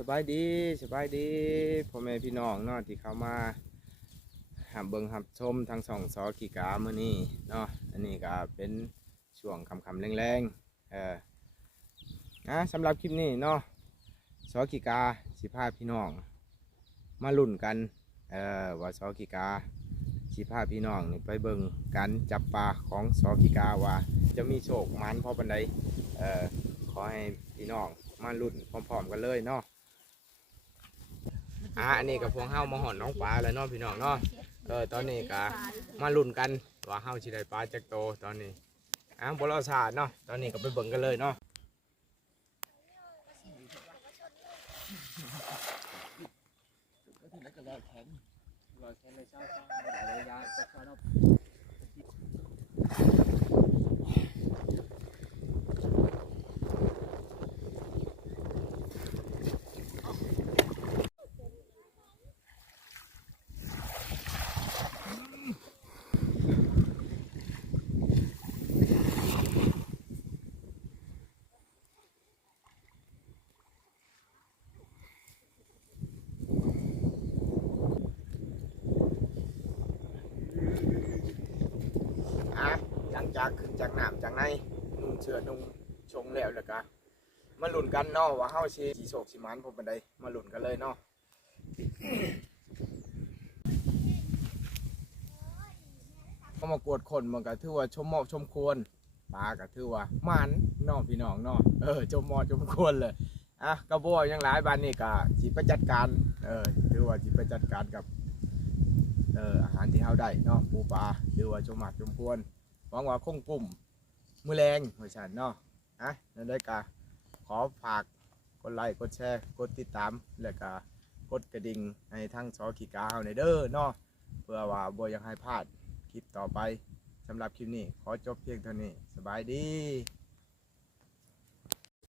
สบายดีสบายดีพ่อแม่พี่น้องเนาะที่เข้ามาหับเบิงหับชมทางสองซอกีกาเมื่อนี้เนาะอันนี้ก็เป็นช่วงคำคำๆแรงๆเออนะสำหรับคลิปนี้เนาะซอกีกาสิพาพี่น้อง มาลุ่นกันเออว่าซอกีกาสิพาพี่น้องนี่ไปเบิงการจับปลาของซอกีกาว่า จะมีโชคมันพอปันใดเออขอให้พี่น้องมาลุ่นพร้อมๆกันเลยเนาะ อะอันนี้กับพวงเฮามาหอนน้องปลาแล้วเนาะพี่น้องเนาะเออตอนนี้ก็มาลุ่นกันว่าเฮาสิได้ปลาจักโตตอนนี้อะบ่รอช้าเนาะตอนนี้ก็ไปเบิ่งกันเลยเนาะอะหลัง จากขึ้นจากน้ำจากในนุ่งเสื้อนุ่งชงแล้วแล้วก็มาหลุนกันเนาะว่าเฮาสิสิโศกสิมันพบบันไดมาหลุนกันเลยเนาะก็มากวดคนมันก็ถือว่าชมเหมาะชมควรปลาก็ถือว่ามันเน้องพี่น้องเนาะเออชมเหมาะชมควรเลยอะกระบอกยังหลายบานนี่ก็สิไปจัดการเออถือว่าสิไปจัดการกับเอออาหารที่เฮาได้เนาะปูปลาถือว่าชมหมาะชมควร หวังว่าคงกลุ่มมือแรงหัวฉันเนาะอะนั่นได้กะขอฝากกดไลค์กดแชร์กดติดตาม แล้วก็กดกระดิ่งให้ทั้งซอขีกาเฮาในอยเด้อเนาะเพื่อว่าบ่ยังให้พลาดคลิปต่อไปสำหรับคลิปนี้ ขอจบเพียงเท่านี้ สบายดี